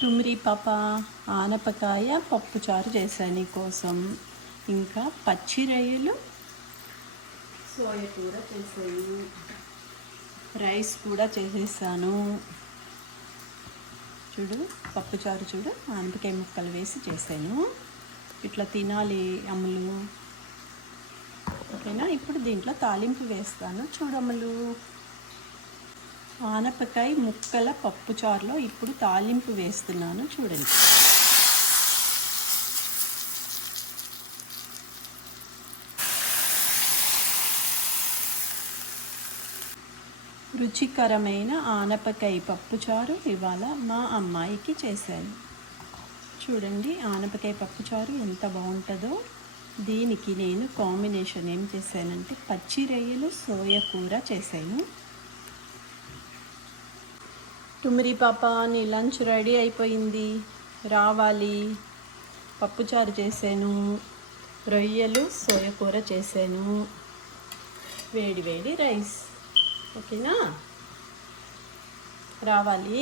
టుమ్రీ పాప ఆనపకాయ పప్పుచారు చేశాను నీకోసం. ఇంకా పచ్చి రొయ్యలు, సోయ కూర చేశాను. రైస్ కూడా చేసేసాను. చూడు పప్పుచారు చూడు, ఆనపకాయ ముక్కలు వేసి చేశాను. ఇట్లా తినాలి అమ్ములు, ఓకేనా? ఇప్పుడు దీంట్లో తాలింపు వేస్తాను చూడమ్ములు. ఆనపకాయ ముక్కల పప్పుచారులో ఇప్పుడు తాలింపు వేస్తున్నాను చూడండి. రుచికరమైన ఆనపకాయ పప్పుచారు ఇవాళ మా అమ్మాయికి చేశాను. చూడండి ఆనపకాయ పప్పుచారు ఎంత బాగుంటుందో. దీనికి నేను కాంబినేషన్ ఏం చేశానంటే పచ్చి రొయ్యలు, సోయ కూర చేశాను. టుమ్రీ పాప నీ లంచ్ రెడీ అయిపోయింది, రావాలి. పప్పుచారు చేశాను, రొయ్యలు, సోయ కూర చేశాను, వేడి వేడి రైస్, ఓకేనా? రావాలి.